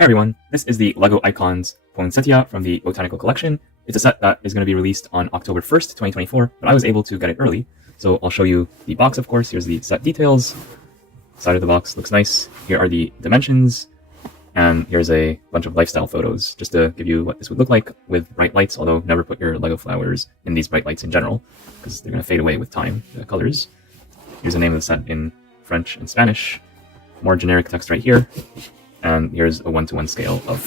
Hey everyone, this is the LEGO Icons Poinsettia from the Botanical Collection. It's a set that is going to be released on October 1st, 2024, but I was able to get it early. So I'll show you the box, of course. Here's the set details. Side of the box looks nice. Here are the dimensions, and here's a bunch of lifestyle photos, just to give you what this would look like with bright lights, although never put your LEGO flowers in these bright lights in general, because they're going to fade away with time, the colors. Here's the name of the set in French and Spanish. More generic text right here. And here's a 1:1 scale of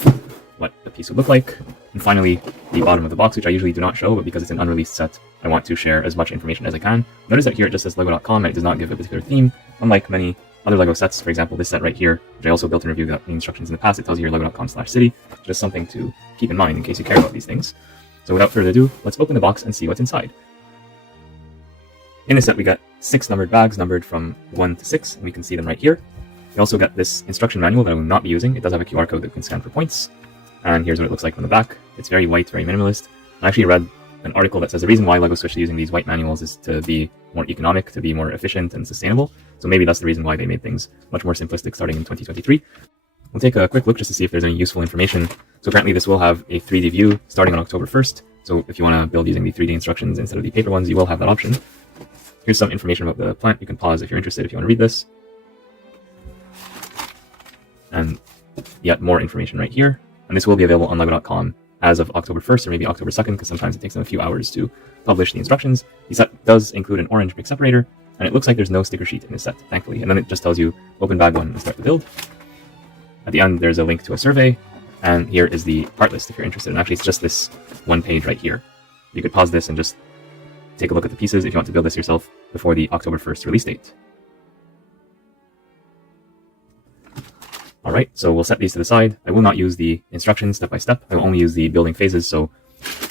what the piece would look like. And finally, the bottom of the box, which I usually do not show, but because it's an unreleased set, I want to share as much information as I can. Notice that here it just says LEGO.com and it does not give a particular theme, unlike many other LEGO sets. For example, this set right here, which I also built and reviewed the instructions in the past, it tells you here LEGO.com/city. Just something to keep in mind in case you care about these things. So without further ado, let's open the box and see what's inside. In this set, we got 6 numbered bags, numbered from 1 to 6, and we can see them right here. We also got this instruction manual that I will not be using. It does have a QR code that can scan for points. And here's what it looks like from the back. It's very white, very minimalist. I actually read an article that says the reason why LEGO switched to using these white manuals is to be more economic, to be more efficient and sustainable. So maybe that's the reason why they made things much more simplistic starting in 2023. We'll take a quick look just to see if there's any useful information. So apparently this will have a 3D view starting on October 1st. So if you want to build using the 3D instructions instead of the paper ones, you will have that option. Here's some information about the plant. You can pause if you're interested if you want to read this. And yet more information right here. And this will be available on LEGO.com as of October 1st or maybe October 2nd, because sometimes it takes them a few hours to publish the instructions. The set does include an orange brick separator, and it looks like there's no sticker sheet in this set, thankfully. And then it just tells you open bag 1 and start the build. At the end, there's a link to a survey, and here is the part list if you're interested. And actually, it's just this one page right here. You could pause this and just take a look at the pieces if you want to build this yourself before the October 1st release date. Alright, so we'll set these to the side. I will not use the instructions step by step. I will only use the building phases. So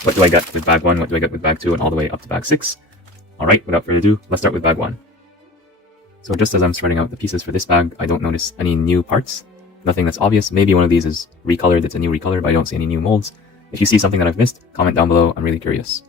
what do I get with bag 1, what do I get with bag 2, and all the way up to bag 6. Alright, without further ado, let's start with bag 1. So just as I'm spreading out the pieces for this bag, I don't notice any new parts. Nothing that's obvious. Maybe one of these is recolored, it's a new recolor, but I don't see any new molds. If you see something that I've missed, comment down below, I'm really curious.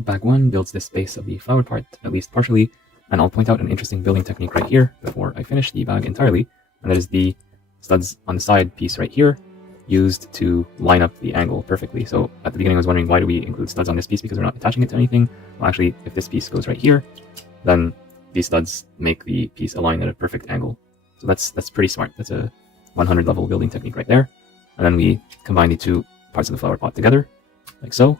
Bag 1 builds this base of the flower part, at least partially, and I'll point out an interesting building technique right here before I finish the bag entirely, and that is the studs on the side piece right here, used to line up the angle perfectly. So at the beginning I was wondering, why do we include studs on this piece because we're not attaching it to anything? Well, actually, if this piece goes right here, then these studs make the piece align at a perfect angle. So that's pretty smart. That's a 100 level building technique right there. And then we combine the two parts of the flower pot together, like so.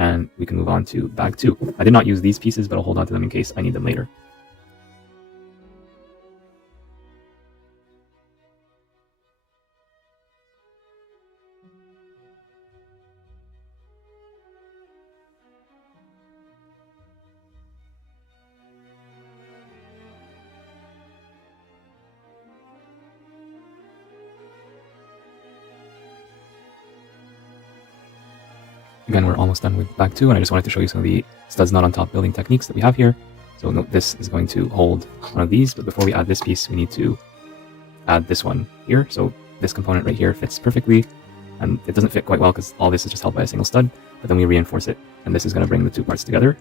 And we can move on to bag 2. I did not use these pieces, but I'll hold on to them in case I need them later. Again, we're almost done with bag 2, and I just wanted to show you some of the studs not on top building techniques that we have here. So note this is going to hold one of these, but before we add this piece, we need to add this one here. So this component right here fits perfectly, and it doesn't fit quite well because all this is just held by a single stud, but then we reinforce it, and this is going to bring the two parts together.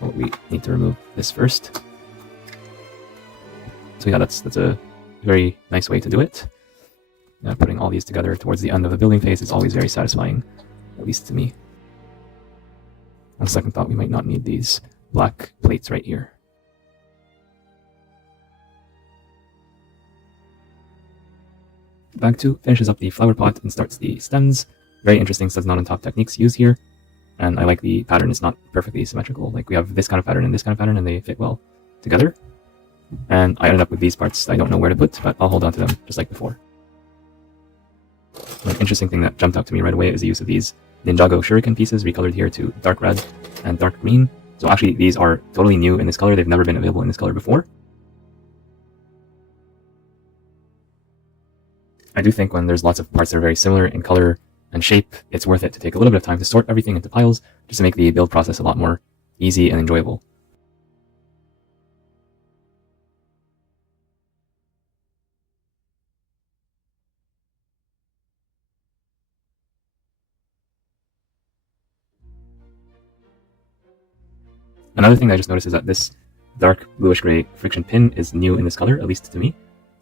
Well, we need to remove this first. So yeah, that's a very nice way to do it. Putting all these together towards the end of the building phase is always very satisfying. At least to me. On second thought, we might not need these black plates right here. Bag 2 finishes up the flower pot and starts the stems. Very interesting studs not on top techniques used here. And I like the pattern, it's not perfectly symmetrical. Like we have this kind of pattern and this kind of pattern, and they fit well together. And I ended up with these parts I don't know where to put, but I'll hold on to them just like before. An interesting thing that jumped out to me right away is the use of these Ninjago shuriken pieces recolored here to dark red and dark green. So actually these are totally new in this color. They've never been available in this color before. I do think when there's lots of parts that are very similar in color and shape, it's worth it to take a little bit of time to sort everything into piles, just to make the build process a lot more easy and enjoyable. Another thing that I just noticed is that this dark bluish gray friction pin is new in this color, at least to me.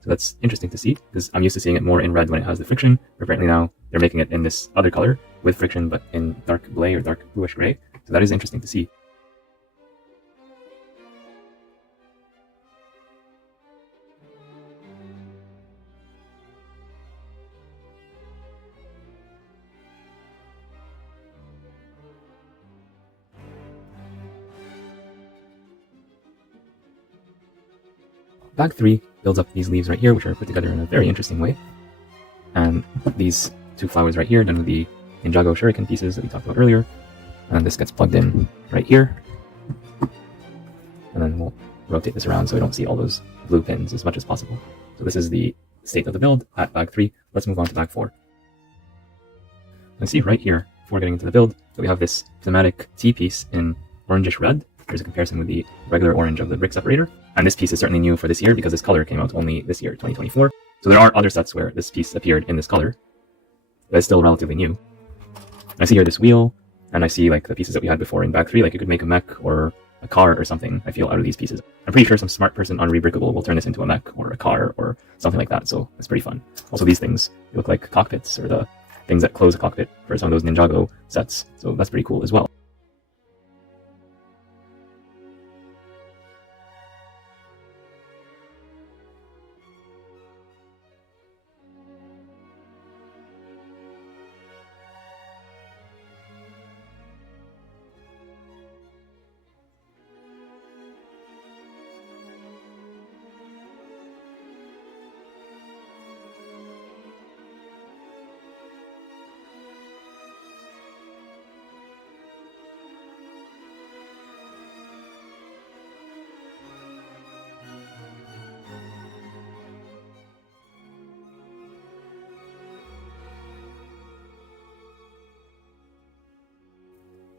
So that's interesting to see, because I'm used to seeing it more in red when it has the friction, but apparently now they're making it in this other color with friction, but in dark blay or dark bluish gray. So that is interesting to see. Bag 3 builds up these leaves right here, which are put together in a very interesting way. And these two flowers right here, done with the Ninjago shuriken pieces that we talked about earlier. And this gets plugged in right here. And then we'll rotate this around so we don't see all those blue pins as much as possible. So this is the state of the build at bag 3. Let's move on to bag 4. You can see right here, before getting into the build, that we have this thematic T piece in orangish red. There's a comparison with the regular orange of the brick separator. And this piece is certainly new for this year because this color came out only this year, 2024. So there are other sets where this piece appeared in this color, but it's still relatively new. I see here this wheel, and I see like the pieces that we had before in bag 3, like you could make a mech or a car or something, I feel, out of these pieces. I'm pretty sure some smart person on Rebrickable will turn this into a mech or a car or something like that, so it's pretty fun. Also these things, they look like cockpits, or the things that close a cockpit for some of those Ninjago sets, so that's pretty cool as well.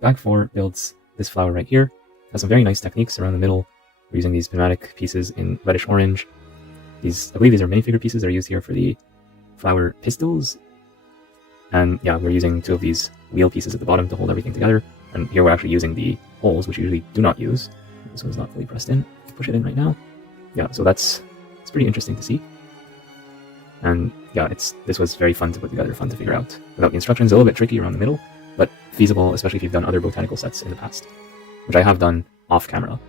Bag 4 builds this flower right here. It has some very nice techniques around the middle. We're using these thematic pieces in reddish orange. I believe these are minifigure pieces that are used here for the flower pistils. And yeah, we're using two of these wheel pieces at the bottom to hold everything together. And here we're actually using the holes, which we usually do not use. This one's not fully pressed in. Push it in right now. Yeah, so it's pretty interesting to see. And yeah, this was very fun to put together, fun to figure out. Without the instructions, a little bit tricky around the middle, but feasible, especially if you've done other botanical sets in the past, which I have done off camera.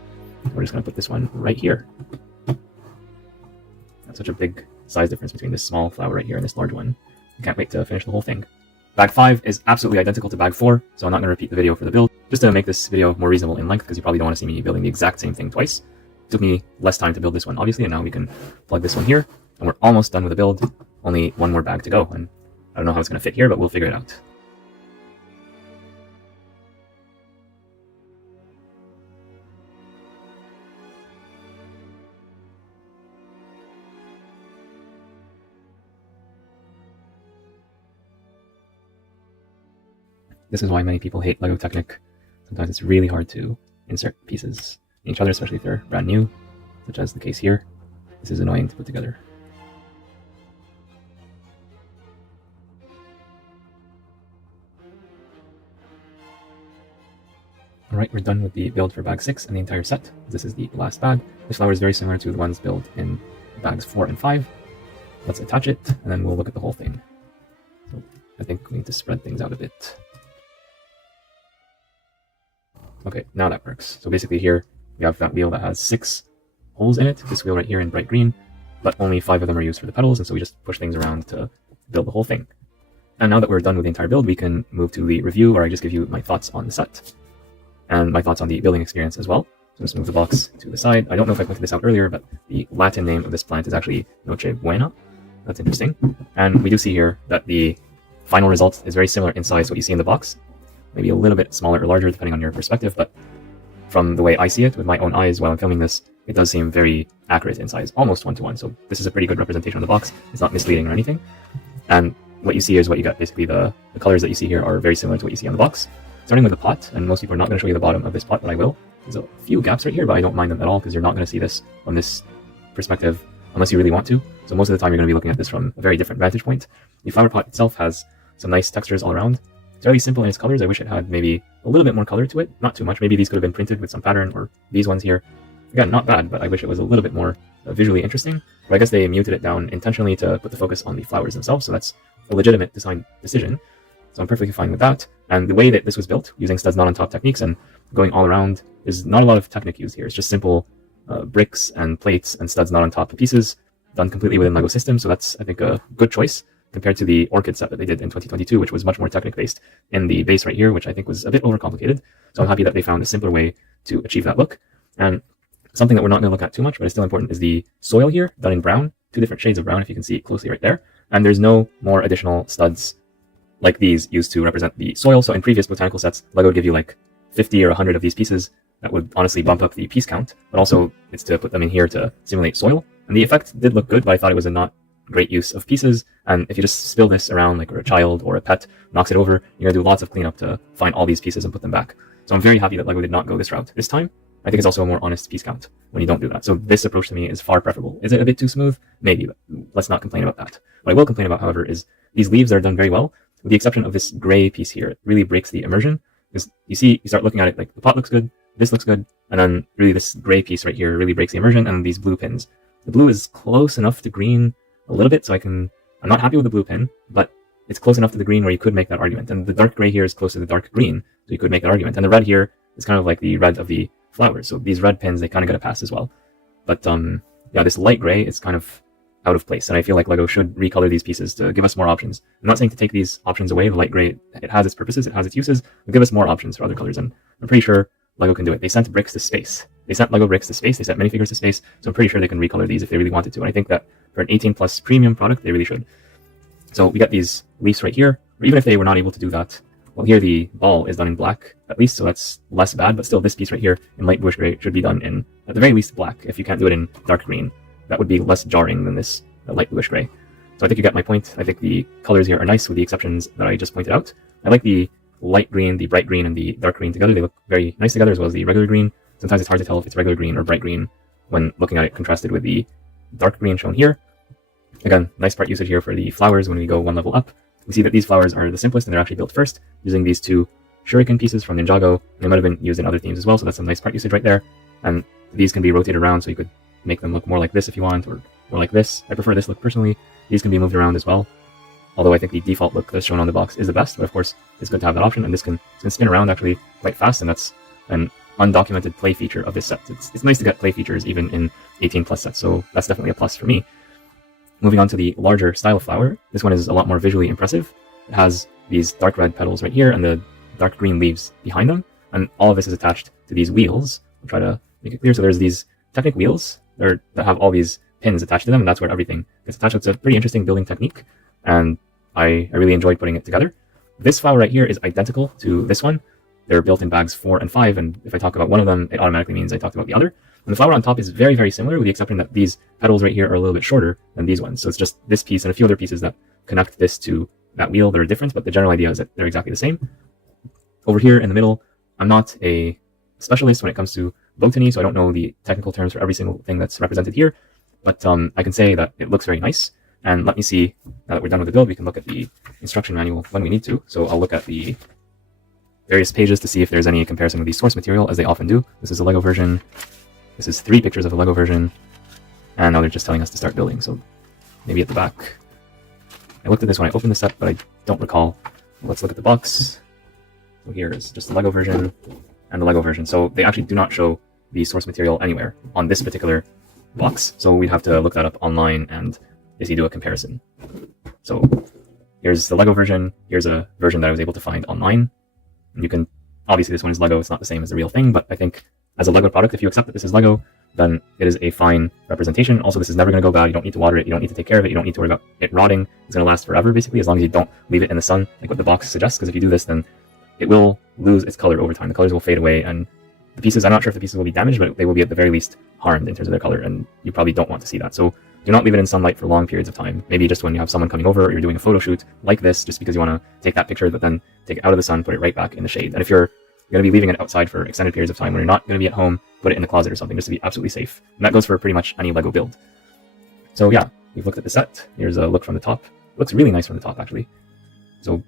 We're just going to put this one right here. That's such a big size difference between this small flower right here and this large one. I can't wait to finish the whole thing. Bag 5 is absolutely identical to bag 4, so I'm not going to repeat the video for the build, just to make this video more reasonable in length, because you probably don't want to see me building the exact same thing twice. It took me less time to build this one, obviously, and now we can plug this one here, and we're almost done with the build. Only one more bag to go, and I don't know how it's going to fit here, but we'll figure it out. This is why many people hate LEGO Technic. Sometimes it's really hard to insert pieces in each other, especially if they're brand new, such as the case here. This is annoying to put together. Alright, we're done with the build for bag 6 and the entire set. This is the last bag. This flower is very similar to the ones built in bags 4 and 5. Let's attach it, and then we'll look at the whole thing. So I think we need to spread things out a bit. Okay, now that works. So basically here, we have that wheel that has 6 holes in it, this wheel right here in bright green, but only 5 of them are used for the petals, and so we just push things around to build the whole thing. And now that we're done with the entire build, we can move to the review, where I just give you my thoughts on the set, and my thoughts on the building experience as well. So just move the box to the side. I don't know if I pointed this out earlier, but the Latin name of this plant is actually Noche Buena. That's interesting. And we do see here that the final result is very similar in size to what you see in the box. Maybe a little bit smaller or larger depending on your perspective, but from the way I see it with my own eyes while I'm filming this, it does seem very accurate in size, almost 1-to-1. So this is a pretty good representation of the box. It's not misleading or anything. And what you see is what you get. Basically the colors that you see here are very similar to what you see on the box. starting with the pot, and most people are not going to show you the bottom of this pot, but I will. There's a few gaps right here, but I don't mind them at all because you're not going to see this from this perspective unless you really want to. So most of the time you're going to be looking at this from a very different vantage point. The flower pot itself has some nice textures all around. It's very simple in its colors. I wish it had maybe a little bit more color to it. Not too much. Maybe these could have been printed with some pattern, or these ones here. Again, not bad, but I wish it was a little bit more visually interesting. But I guess they muted it down intentionally to put the focus on the flowers themselves, so that's a legitimate design decision. So I'm perfectly fine with that. And the way that this was built, using studs not on top techniques and going all around, is not a lot of technique used here. It's just simple bricks and plates and studs not on top pieces done completely within LEGO system. So that's, I think, a good choice compared to the Orchid set that they did in 2022, which was much more technique based in the base right here, which I think was a bit overcomplicated. So I'm happy that they found a simpler way to achieve that look. And something that we're not going to look at too much, but is still important, is the soil here, done in brown, 2 different shades of brown, if you can see it closely right there. And there's no more additional studs like these used to represent the soil. So in previous botanical sets, LEGO would give you like 50 or 100 of these pieces that would honestly bump up the piece count, but also it's to put them in here to simulate soil. And the effect did look good, but I thought it was a not great use of pieces. And if you just spill this around, like, or a child or a pet knocks it over, you're gonna do lots of cleanup to find all these pieces and put them back. So I'm very happy that LEGO did not go this route this time. I think it's also a more honest piece count when you don't do that. So this approach to me is far preferable. Is it a bit too smooth? Maybe, but let's not complain about that. What I will complain about, however, is these leaves are done very well, with the exception of this gray piece here. It really breaks the immersion. Because you see, you start looking at it, like, the pot looks good, this looks good, and then really this gray piece right here really breaks the immersion, and these blue pins. The blue is close enough to green a little bit, so I'm not happy with the blue pin, but it's close enough to the green where you could make that argument. And the dark gray here is close to the dark green, so you could make that argument. And the red here is kind of like the red of the flowers. So these red pins, they kind of get a pass as well. But yeah, this light gray is kind of out of place, and I feel like LEGO should recolor these pieces to give us more options. I'm not saying to take these options away. The light gray, it has its purposes, it has its uses, but give us more options for other colors, and I'm pretty sure LEGO can do it. They sent bricks to space. They sent LEGO bricks to space, they sent minifigures to space, so I'm pretty sure they can recolor these if they really wanted to, and I think that for an 18 plus premium product, they really should. So we get these leaves right here, or even if they were not able to do that, well, here the ball is done in black, at least, so that's less bad, but still this piece right here in light bluish gray should be done in, at the very least, black. If you can't do it in dark green, that would be less jarring than this light bluish gray. So I think you get my point. I think the colors here are nice with the exceptions that I just pointed out. I like the light green, the bright green, and the dark green together. They look very nice together, as well as the regular green. Sometimes it's hard to tell if it's regular green or bright green when looking at it contrasted with the dark green shown here. Again, nice part usage here for the flowers when we go one level up. We see that these flowers are the simplest, and they're actually built first using these 2 shuriken pieces from Ninjago. They might have been used in other themes as well, so that's some nice part usage right there. And these can be rotated around, so you could make them look more like this if you want, or more like this. I prefer this look personally. These can be moved around as well, although I think the default look that's shown on the box is the best, but of course it's good to have that option. And this can spin around actually quite fast, and that's an undocumented play feature of this set. It's nice to get play features even in 18 plus sets, so that's definitely a plus for me. Moving on to the larger style of flower, this one is a lot more visually impressive. It has these dark red petals right here and the dark green leaves behind them, and all of this is attached to these wheels. I'll try to make it clear. So there's these Technic wheels that have all these pins attached to them, and that's where everything gets attached. So it's a pretty interesting building technique, and I really enjoyed putting it together. This flower right here is identical to this one. They're built in bags 4 and 5, and if I talk about one of them, it automatically means I talked about the other. And the flower on top is very, very similar, with the exception that these petals right here are a little bit shorter than these ones. So it's just this piece and a few other pieces that connect this to that wheel that are different, but the general idea is that they're exactly the same. Over here in the middle, I'm not a specialist when it comes to botany, so I don't know the technical terms for every single thing that's represented here, but I can say that it looks very nice. And let me see, now that we're done with the build, we can look at the instruction manual when we need to. So I'll look at the various pages to see if there's any comparison with the source material, as they often do. This is a LEGO version. This is 3 pictures of a LEGO version. And now they're just telling us to start building, so maybe at the back. I looked at this when I opened the set, but I don't recall. Let's look at the box. So here is just the LEGO version and the LEGO version. So they actually do not show the source material anywhere on this particular box. So we'd have to look that up online and basically do a comparison. So here's the LEGO version. Here's a version that I was able to find online. You can, obviously this one is LEGO, it's not the same as the real thing, but I think as a LEGO product, if you accept that this is LEGO, then it is a fine representation. Also, this is never going to go bad. You don't need to water it. You don't need to take care of it. You don't need to worry about it rotting. It's going to last forever, basically, as long as you don't leave it in the sun, like what the box suggests, because if you do this, then it will lose its color over time. The colors will fade away, and the pieces, I'm not sure if the pieces will be damaged, but they will be at the very least harmed in terms of their color, and you probably don't want to see that. So do not leave it in sunlight for long periods of time. Maybe just when you have someone coming over or you're doing a photo shoot like this, just because you want to take that picture, but then take it out of the sun, put it right back in the shade. And if you're going to be leaving it outside for extended periods of time when you're not going to be at home, put it in the closet or something just to be absolutely safe. And that goes for pretty much any LEGO build. So yeah, we've looked at the set. Here's a look from the top. It looks really nice from the top, actually. So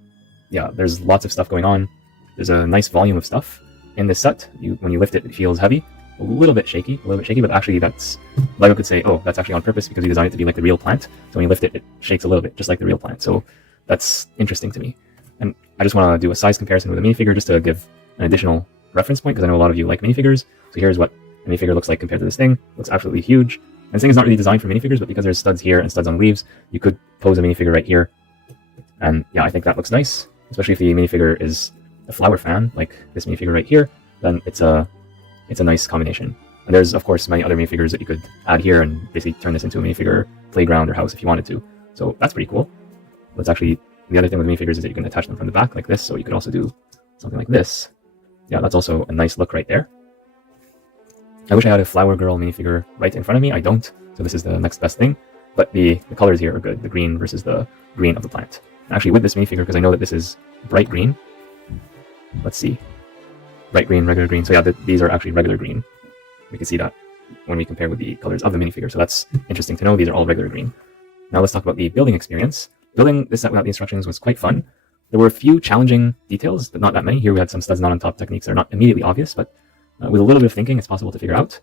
yeah, there's lots of stuff going on. There's a nice volume of stuff in this set. When you lift it, it feels heavy. A little bit shaky, but actually that's, LEGO could say, oh, that's actually on purpose because we designed it to be like the real plant. So when you lift it, it shakes a little bit, just like the real plant. So that's interesting to me. And I just want to do a size comparison with a minifigure just to give an additional reference point, because I know a lot of you like minifigures. So here's what a minifigure looks like compared to this thing. It looks absolutely huge. And this thing is not really designed for minifigures, but because there's studs here and studs on leaves, you could pose a minifigure right here. And yeah, I think that looks nice, especially if the minifigure is a flower fan, like this minifigure right here, then it's a nice combination. And there's, of course, many other minifigures that you could add here and basically turn this into a minifigure playground or house if you wanted to. So that's pretty cool. That's actually, the other thing with minifigures is that you can attach them from the back like this, so you could also do something like this. Yeah, that's also a nice look right there. I wish I had a flower girl minifigure right in front of me. I don't, so this is the next best thing. But the colors here are good, the green versus the green of the plant. Actually, with this minifigure, because I know that this is bright green, let's see. Bright green, regular green. So yeah, these are actually regular green. We can see that when we compare with the colors of the minifigure. So that's interesting to know. These are all regular green. Now let's talk about the building experience. Building this set without the instructions was quite fun. There were a few challenging details, but not that many. Here we had some studs not on top techniques that are not immediately obvious, but with a little bit of thinking, it's possible to figure out.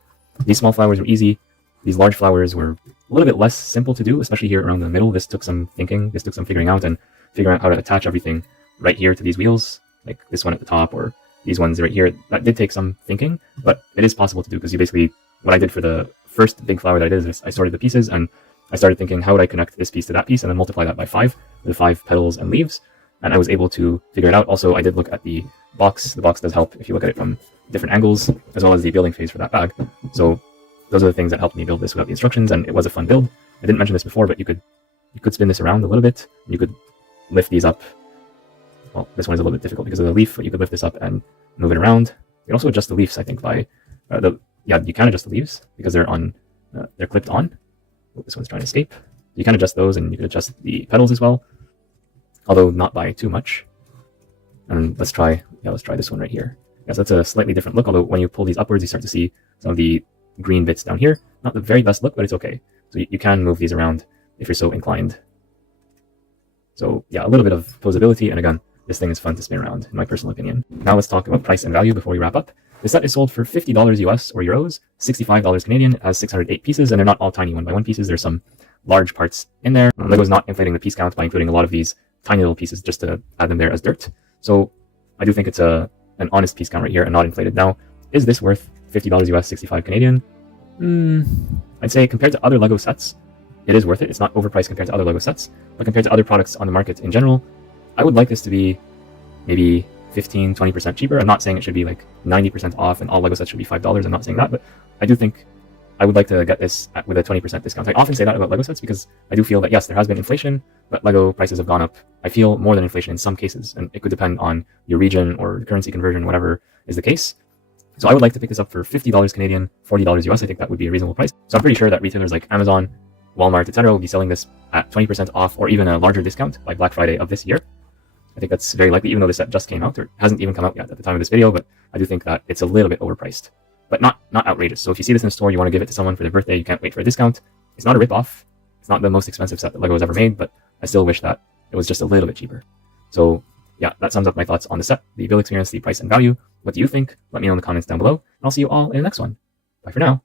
These small flowers were easy. These large flowers were a little bit less simple to do, especially here around the middle. This took some thinking. This took some figuring out and figuring out how to attach everything right here to these wheels, like this one at the top or these ones right here. That did take some thinking, but it is possible to do because you basically, what I did for the first big flower that I did is I sorted the pieces and I started thinking, how would I connect this piece to that piece and then multiply that by 5, the 5 petals and leaves. And I was able to figure it out. Also, I did look at the box. The box does help if you look at it from different angles, as well as the building phase for that bag. So those are the things that helped me build this without the instructions, and it was a fun build. I didn't mention this before, but you could spin this around a little bit. You could lift these up. Well, this one is a little bit difficult because of the leaf, but you could lift this up and move it around. You can also adjust the leaves, I think, by you can adjust the leaves because they're clipped on. Oh, this one's trying to escape. You can adjust those, and you can adjust the petals as well, although not by too much. And let's try this one right here. Yes, that's a slightly different look, although when you pull these upwards, you start to see some of the green bits down here. Not the very best look, but it's okay. So you can move these around if you're so inclined. So yeah, a little bit of posability, and again, this thing is fun to spin around, in my personal opinion. Now let's talk about price and value before we wrap up. This set is sold for $50 US or euros, $65 Canadian. It has 608 pieces, and they're not all tiny 1x1 pieces. There's some large parts in there. LEGO's not inflating the piece count by including a lot of these tiny little pieces just to add them there as dirt. So I do think it's an honest piece count right here and not inflated. Now, is this worth $50 US, 65 Canadian? I'd say compared to other LEGO sets, it is worth it. It's not overpriced compared to other LEGO sets, but compared to other products on the market in general, I would like this to be maybe 15-20% cheaper. I'm not saying it should be like 90% off and all LEGO sets should be $5. I'm not saying that, but I do think I would like to get this with a 20% discount. I often say that about LEGO sets because I do feel that, yes, there has been inflation, but LEGO prices have gone up, I feel, more than inflation in some cases, and it could depend on your region or the currency conversion, whatever is the case. So I would like to pick this up for $50 Canadian, $40 US. I think that would be a reasonable price. So I'm pretty sure that retailers like Amazon, Walmart, etc. will be selling this at 20% off or even a larger discount by Black Friday of this year. I think that's very likely, even though this set just came out, or hasn't even come out yet at the time of this video, but I do think that it's a little bit overpriced, but not outrageous. So if you see this in a store, you want to give it to someone for their birthday, you can't wait for a discount. It's not a rip-off. It's not the most expensive set that LEGO has ever made, but I still wish that it was just a little bit cheaper. So yeah, that sums up my thoughts on the set, the build experience, the price and value. What do you think? Let me know in the comments down below, and I'll see you all in the next one. Bye for now.